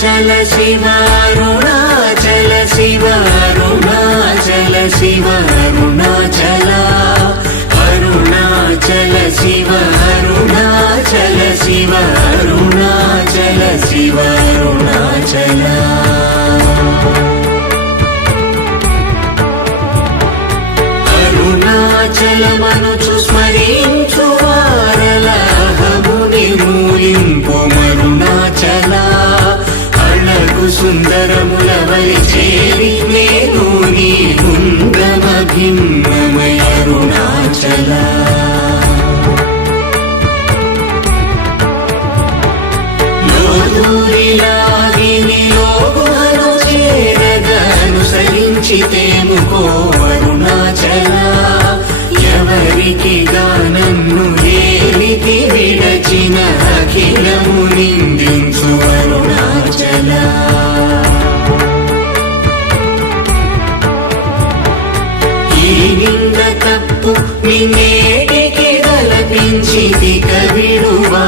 शिव अरुणाचल शिव अरुणाचल शिव अरुणाचल अरुणाचल शिव अरुणाचल शिव अरुणाचल शिव अरुणाचल అరుణాచలమనుచు స్మరించు వారలహము నిర్మూలింపు మరుణాచల అళగు సుందరములవలి చేరి నేను నీ గుండ్రమ భిన్నమయ అరుణాచల లోదూరిలాగిని లోగుహను చేరగనుసరించితేముకో అరుణాచల ఎవరికి గానన్ను ఏలితి విడచిన అఖిలము నిందించు అరుణాచల ఈ నింద తప్పు నిన్నేటికి గలపించి దిక విడువా